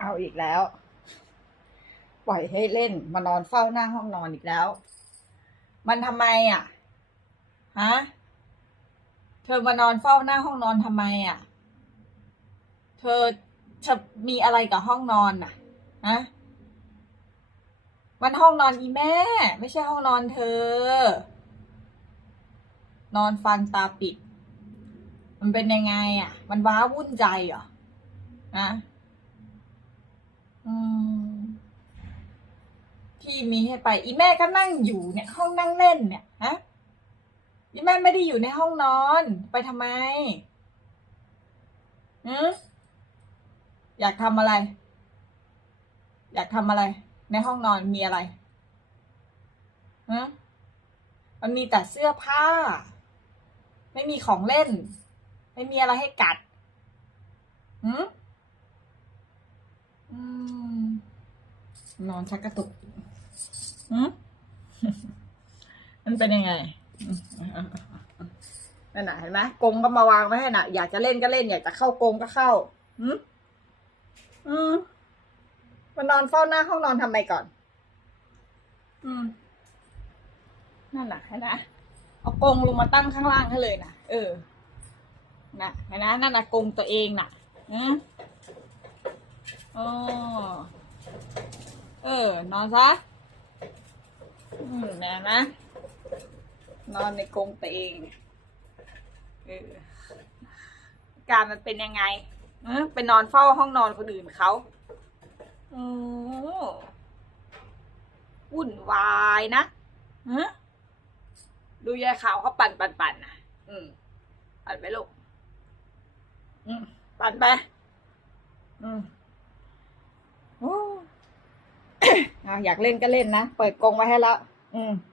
เอาอีกแล้ว ปล่อยให้เล่น มานอนเฝ้าหน้าห้องนอนอีกแล้ว มันทำไมอะฮะเธอมานอนเฝ้าหน้าห้องนอนทำไมอะ เธอจะมีอะไรกับห้องนอนน่ะฮะมันห้องนอนอีแม่ ไม่ใช่ห้องนอนเธอ นอนฟันตาปิด มันเป็นยังไงอะ มันว้าวุ่นใจเหรอนะอืม ที่ มีให้ไป อีแม่ก็นั่งอยู่เนี่ย ห้องนั่งเล่นเนี่ยฮะอีแม่ไม่ได้อยู่ในห้องนอน ไปทำไมอืมอยากทำอะไร อยากทำอะไร ในห้องนอนมีอะไรฮะมันมีแต่เสื้อผ้า ไม่มีของเล่น ไม่มีอะไรให้กัดหืมอืมนอนชักกระตุก มมันเป็นยังไงนั่นน่ะเห็นไหมกงก็มาวางไว้ให้น่ะ อยากจะเล่นก็เล่น อยากจะเข้ากงก็เข้าหืมอืมมานอนเฝ้าหน้าห้องนอนทำไมก่อน อืมนั่นน่ะเห็นไหมเอากงลงมาตั้งข้างล่างให้เลยนะเออน่ะเห็นไหมนั่นน่ะกงตัวเองน่ะอืมอ๋อเออนอนซะ อืมนะนะ นอนในกรงตัวเองเอออาการมันเป็นยังไงเออไปนอนเฝ้าห้องนอนคนอื่นเขาโอ้วุ่นวายนะฮะดูยายขาวเขาปั่นปั่นปั่นนะอืม ปั่นไปลูกอืม ปั่นไป อืมโอ้อะอยากเล่นก็เล่นนะ เปิดกรงไว้ให้แล้ว อืม